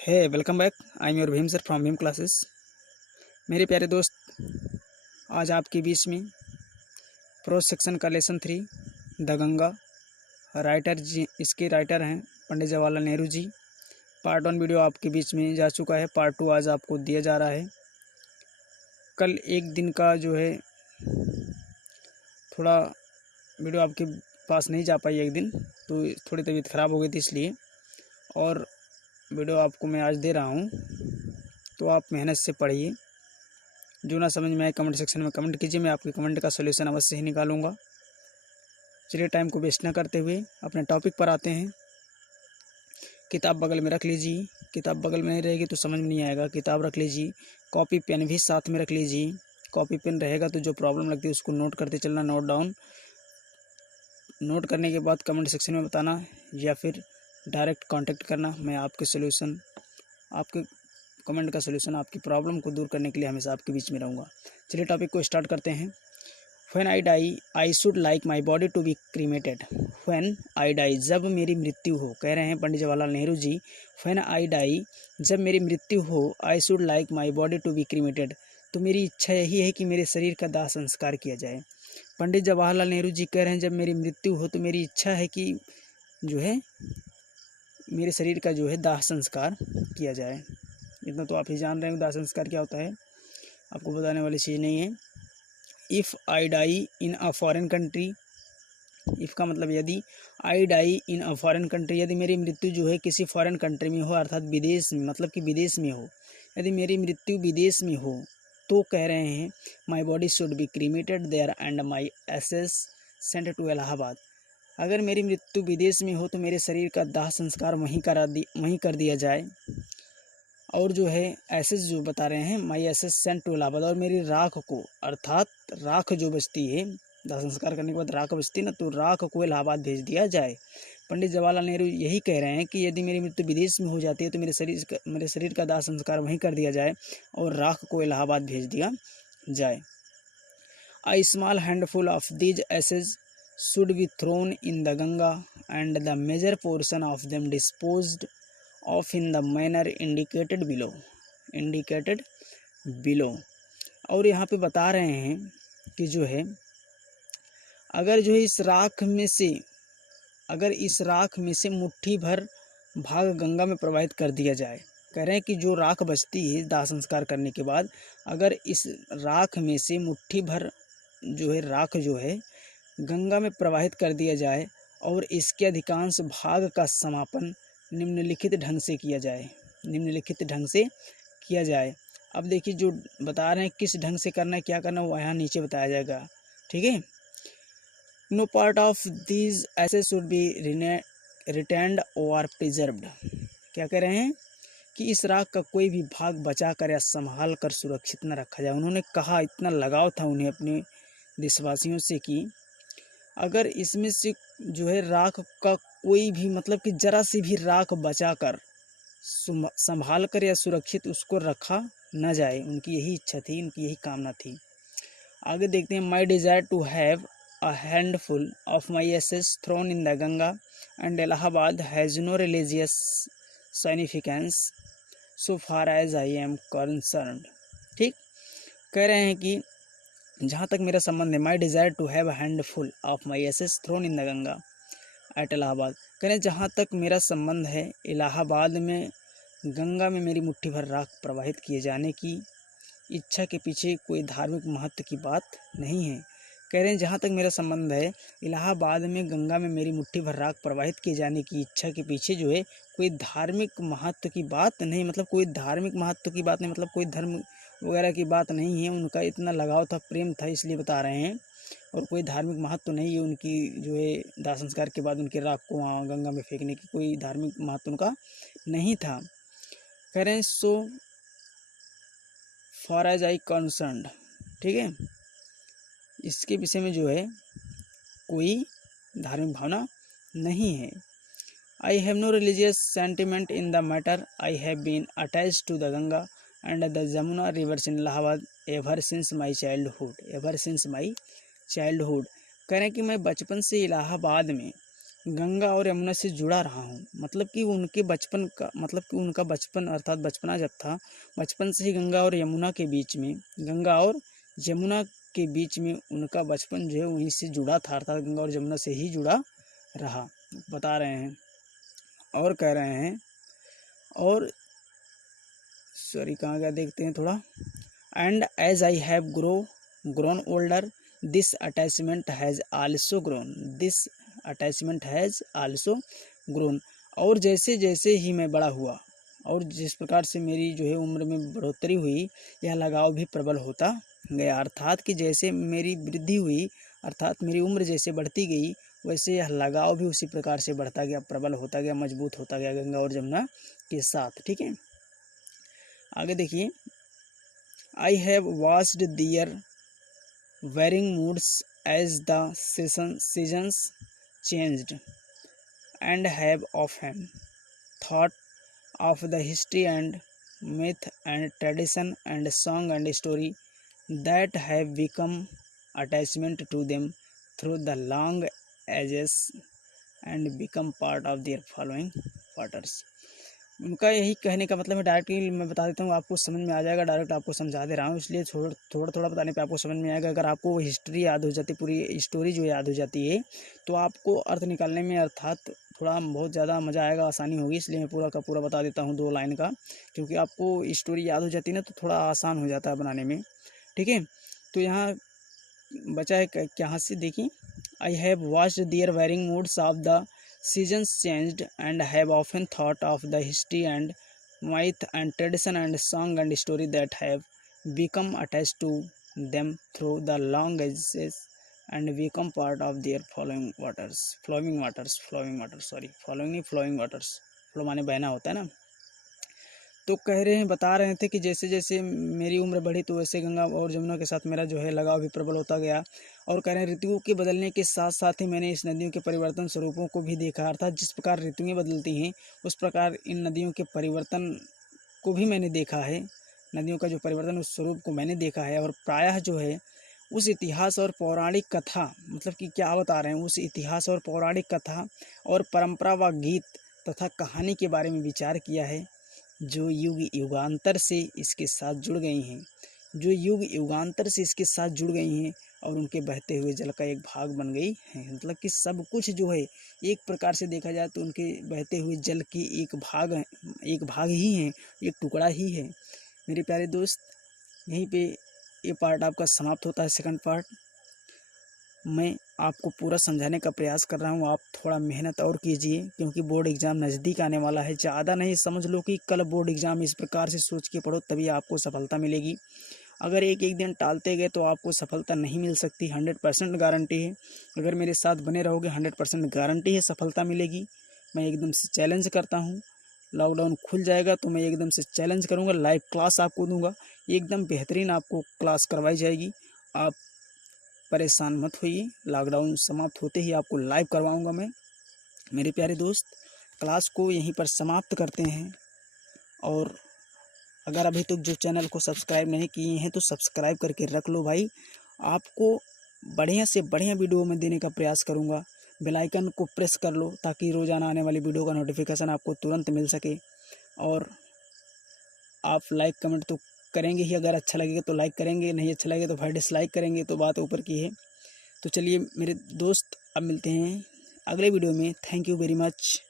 है welcome back. I am your Bhim sir from Bhim classes. मेरे प्यारे दोस्त, आज आपके बीच में प्रोज सेक्शन का लेसन 3 द गंगा राइटर जी, इसके राइटर हैं पंडित जवाहरलाल नेहरू जी। पार्ट 1 वीडियो आपके बीच में जा चुका है, पार्ट 2 आज आपको दिया जा रहा है। कल एक दिन का जो है थोड़ा वीडियो आपके पास नहीं जा पाई एक दिन, तो थोड़ी तबीयत ख़राब हो गई थी इसलिए, और वीडियो आपको मैं आज दे रहा हूँ, तो आप मेहनत से पढ़िए। जो ना समझ में आए कमेंट सेक्शन में कमेंट कीजिए, मैं आपके कमेंट का सलूशन अवश्य ही निकालूंगा। चलिए टाइम को वेस्ट ना करते हुए अपने टॉपिक पर आते हैं। किताब बगल में रख लीजिए, किताब बगल में नहीं रहेगी तो समझ में नहीं आएगा। किताब रख लीजिए, कॉपी पेन भी साथ में रख लीजिए। कॉपी पेन रहेगा तो जो प्रॉब्लम लगती है उसको नोट करते चलना, नोट डाउन। नोट करने के बाद कमेंट सेक्शन में बताना या फिर डायरेक्ट कांटेक्ट करना। मैं आपके सलूशन, आपके कमेंट का सलूशन, आपकी प्रॉब्लम को दूर करने के लिए हमेशा आपके बीच में रहूँगा। चलिए टॉपिक को स्टार्ट करते हैं। When I die, I should like my body to be cremated. When I die, जब मेरी मृत्यु हो, कह रहे हैं Pandit Jawaharlal Nehru ji. When I die, जब मेरी मृत्यु हो, I should like my body to be cremated. तो मेरी इच्छा यही है कि मेरे शरीर का दाह संस्कार किया जाए। पंडित जवाहरलाल नेहरू जी कह रहे हैं जब मेरी मृत्यु हो तो मेरी इच्छा है कि जो है मेरे शरीर का जो है दाह संस्कार किया जाए। इतना तो आप ही जान रहे हैं दाह संस्कार क्या होता है, आपको बताने वाली चीज़ नहीं है। If I die in a foreign country, if का मतलब यदि, I die in a foreign country, यदि मेरी मृत्यु जो है किसी फॉरेन कंट्री में हो, अर्थात विदेश में, मतलब कि विदेश में हो, यदि मेरी मृत्यु विदेश में हो तो कह रहे हैं my body should be cremated there and my ashes sent to Allahabad. अगर मेरी मृत्यु विदेश में हो तो मेरे शरीर का दाह संस्कार वहीं कर दिया जाए। और जो है एसेस जो बता रहे हैं माई एसेस सेंट टू इलाहाबाद, और मेरी राख को, अर्थात राख जो बचती है दाह संस्कार करने के बाद राख बचती है ना, तो राख को इलाहाबाद भेज दिया जाए। पंडित जवाहरलाल नेहरू यही कह रहे हैं कि यदि मेरी मृत्यु विदेश में हो जाती है तो मेरे शरीर का दाह संस्कार वहीं कर दिया जाए और राख को इलाहाबाद भेज दिया जाए। A small handful of these ashes should be thrown in the Ganga and the major portion of them disposed of in the manner indicated below। और यहाँ पे बता रहे हैं कि जो है अगर जो है इस राख में से मुट्ठी भर भाग गंगा में प्रवाहित कर दिया जाए। कह रहे हैं कि जो राख बचती है दाह संस्कार करने के बाद, अगर इस राख में से मुट्ठी भर जो है राख जो है गंगा में प्रवाहित कर दिया जाए और इसके अधिकांश भाग का समापन निम्नलिखित ढंग से किया जाए। अब देखिए जो बता रहे हैं किस ढंग से करना है, क्या करना है, वो यहाँ नीचे बताया जाएगा, ठीक है। No part of these ashes should be retained और प्रिजर्व्ड। क्या कह रहे हैं कि इस राख का कोई भी भाग बचा कर या संभाल कर सुरक्षित न रखा जाए। उन्होंने कहा, इतना लगाव था उन्हें अपने देशवासियों से कि अगर इसमें से जो है राख का कोई भी, मतलब कि जरा सी भी राख बचा कर संभाल कर या सुरक्षित उसको रखा न जाए। उनकी यही इच्छा थी, उनकी यही कामना थी। आगे देखते हैं। My desire to have a handful of my ashes thrown in the Ganga and Allahabad has no religious significance so far as I am concerned. ठीक, कह रहे हैं कि जहाँ तक मेरा संबंध है, my desire to have a handful of my ashes thrown in the Ganga at Allahabad, कह रहे हैं जहाँ तक मेरा संबंध है इलाहाबाद में गंगा में मेरी मुट्ठी भर राख प्रवाहित किए जाने की इच्छा के पीछे कोई धार्मिक महत्व की बात नहीं है। कह रहे हैं जहाँ तक मेरा संबंध है इलाहाबाद में गंगा में मेरी मुट्ठी भर राख प्रवाहित किए जाने की इच्छा के पीछे जो है कोई धार्मिक महत्व की बात नहीं, मतलब कोई धार्मिक महत्व की बात नहीं, मतलब कोई धर्म वगैरह की बात नहीं है। उनका इतना लगाव था, प्रेम था, इसलिए बता रहे हैं, और कोई धार्मिक महत्व नहीं है। उनकी जो है दाह संस्कार के बाद उनके राख को वहाँ गंगा में फेंकने की कोई धार्मिक महत्व उनका नहीं था। कह रहे हैं सो फार एज आई कंसर्न्ड, ठीक है, इसके विषय में जो है कोई धार्मिक भावना नहीं है। I have no religious sentiment in the matter, I have been attached to the Ganga and the Jamuna rivers in Allahabad ever since my childhood. कह रहे हैं कि मैं बचपन से इलाहाबाद में गंगा और यमुना से जुड़ा रहा हूँ। मतलब कि उनके बचपन का मतलब कि उनका बचपन अर्थात बचपना जब था, बचपन से ही गंगा और यमुना के बीच में उनका बचपन जो है वहीं से जुड़ा था, अर्थात गंगा और यमुना से ही जुड़ा रहा, बता रहे हैं। और कह रहे हैं और सॉरी कहाँ गया देखते हैं थोड़ा। And as I have grown older this attachment has also grown. और जैसे जैसे ही मैं बड़ा हुआ और जिस प्रकार से मेरी जो है उम्र में बढ़ोतरी हुई, यह लगाव भी प्रबल होता गया। अर्थात कि जैसे मेरी वृद्धि हुई, अर्थात मेरी उम्र जैसे बढ़ती गई, वैसे यह लगाव भी उसी प्रकार से बढ़ता गया, प्रबल होता गया, मजबूत होता गया गंगा और जमुना के साथ। ठीक है, आगे देखिए। I have watched their varying moods as the seasons changed, and have often thought of the history and myth and tradition and song and story that have become attachment to them through the long ages and become part of their following waters। उनका यही कहने का मतलब है, directly मैं बता देता हूँ, आपको समझ में आ जाएगा, डायरेक्ट आपको समझा दे रहा हूँ, इसलिए थोड़ा थोड़ा बताने पे आपको समझ में आएगा। अगर आपको हिस्ट्री याद हो जाती, पूरी स्टोरी जो याद हो जाती है, तो आपको अर्थ निकालने में अर्थात थोड़ा बहुत ज़्यादा मज़ा आएगा, आसानी होगी। इसलिए मैं पूरा का पूरा बता देता हूँ 2 लाइन का, क्योंकि आपको स्टोरी याद हो जाती है ना, तो थोड़ा आसान हो जाता है बनाने में। ठीक है, तो यहाँ बचा है कहाँ से देखिए। I have watched their varying moods of the seasons changed and have often thought of the history and myth and tradition and song and story that have become attached to them through the long ages and become part of their flowing waters। Flow माने बहना होता है ना। तो कह रहे हैं, बता रहे थे कि जैसे जैसे मेरी उम्र बढ़ी तो वैसे गंगा और जमुना के साथ मेरा जो है लगाव भी प्रबल होता गया। और कह रहे हैं ऋतुओं के बदलने के साथ साथ ही मैंने इस नदियों के परिवर्तन स्वरूपों को भी देखा, अर्थात जिस प्रकार ऋतुएं बदलती हैं उस प्रकार इन नदियों के परिवर्तन को भी मैंने देखा है। नदियों का जो परिवर्तन उस स्वरूप को मैंने देखा है। और प्रायः जो है उस इतिहास और पौराणिक कथा, मतलब कि क्या बता रहे हैं, उस इतिहास और पौराणिक कथा और परंपरा व गीत तथा कहानी के बारे में विचार किया है, जो युग युगांतर से इसके साथ जुड़ गई हैं और उनके बहते हुए जल का एक भाग बन गई है। मतलब कि सब कुछ जो है एक प्रकार से देखा जाए तो उनके बहते हुए जल की एक भाग ही है, एक टुकड़ा ही है। मेरे प्यारे दोस्त, यहीं पे ये पार्ट आपका समाप्त होता है, सेकंड पार्ट। मैं आपको पूरा समझाने का प्रयास कर रहा हूँ, आप थोड़ा मेहनत और कीजिए, क्योंकि बोर्ड एग्ज़ाम नज़दीक आने वाला है। ज़्यादा नहीं, समझ लो कि कल बोर्ड एग्ज़ाम, इस प्रकार से सोच के पढ़ो, तभी आपको सफलता मिलेगी। अगर एक दिन टालते गए तो आपको सफलता नहीं मिल सकती। 100% गारंटी है। अगर मेरे साथ बने रहोगे 100% गारंटी है सफलता मिलेगी। मैं एकदम से चैलेंज करता हूँ, लॉकडाउन खुल जाएगा तो मैं एकदम से चैलेंज करूँगा, लाइव क्लास आपको दूँगा, एकदम बेहतरीन आपको क्लास करवाई जाएगी। आप परेशान मत होइए, लॉकडाउन समाप्त होते ही आपको लाइव करवाऊंगा मैं। मेरे प्यारे दोस्त, क्लास को यहीं पर समाप्त करते हैं। और अगर अभी तक जो चैनल को सब्सक्राइब नहीं किए हैं तो सब्सक्राइब करके रख लो भाई। आपको बढ़िया से बढ़िया वीडियो में देने का प्रयास करूँगा। बेल आइकन को प्रेस कर लो ताकि रोज़ाना आने वाली वीडियो का नोटिफिकेशन आपको तुरंत मिल सके। और आप लाइक कमेंट तो करेंगे ही, अगर अच्छा लगेगा तो लाइक करेंगे, नहीं अच्छा लगेगा तो फिर डिसलाइक करेंगे, तो बात ऊपर की है। तो चलिए मेरे दोस्त, अब मिलते हैं अगले वीडियो में। Thank you very much.